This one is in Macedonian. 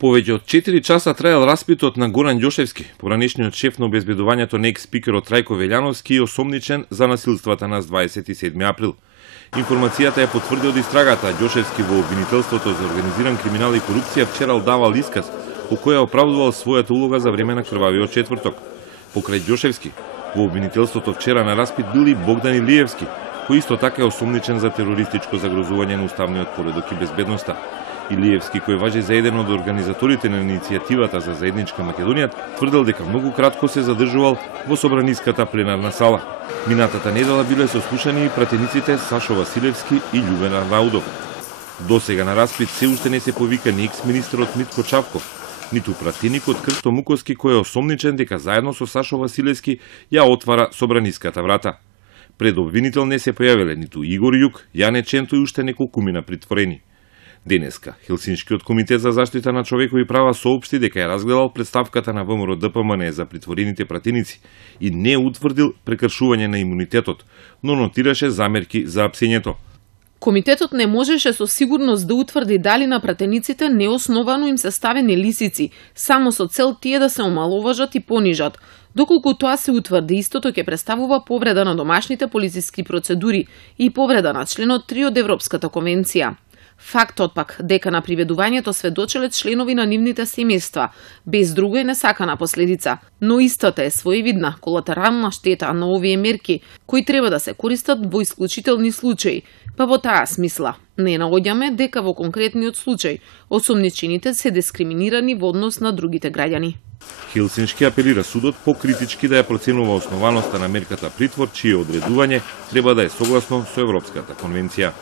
Повеќе од 4 часа траел распитот на Горан Ѓошевски, поранешниот шеф на обезбедувањето на екс-спикерот Трајко Велјановски и осомничен за насилствата на 27 април. Информацијата ја потврди од истрагата. Ѓошевски во обвинителството за организиран криминал и корупција вчера давал исказ во која оправдувал својата улога за време на крвавиот четврток. Покрај Ѓошевски, во обвинителството вчера на распит бил и Богдан Илиевски, кој исто така е осомничен за терористичко загрозување на уставниот поредок и безбедноста. Илиевски, кој важи за еден од организаторите на иницијативата за заедничка Македонија, тврдел дека многу кратко се задржувал во собраниската пленарна сала. Минатата недела биле сослушани и пратениците Сашо Василевски и Љубена Раудов. До сега на распит се уште не се повикани екс-министерот Митко Чавков, ниту пратеникот Крсто Муковски, кој е осомничен дека заедно со Сашо Василевски ја отвара собраниската врата. Пред обвинител не се појавиле ниту Игор Јук, Јане Ченто и уште неколкумина притворени. Денеска, Хелсиншкиот комитет за заштита на човекови права соопшти дека ја разгледал представката на ВМРО ДПМН за притворените пратеници и не утврдил прекршување на имунитетот, но нотираше замерки за апсењето. Комитетот не можеше со сигурност да утврди дали на пратениците неосновано им се ставени лисици, само со цел тие да се омаловажат и понижат. Доколку тоа се утврди, истото ќе представува повреда на домашните полициски процедури и повреда на членот 3 од Европската конвенција. Фактот пак дека на приведувањето сведочеле членови на нивните семејства, без друга и несакана последица, но истата е своевидна колатерална штета на овие мерки, кои треба да се користат во исклучителни случаи, па во таа смисла не наоѓаме дека во конкретниот случај осомничените се дискриминирани во однос на другите граѓани. Хелсиншки апелира судот покритички да ја проценува основаноста на мерката притвор, чие одредување треба да е согласно со Европската конвенција.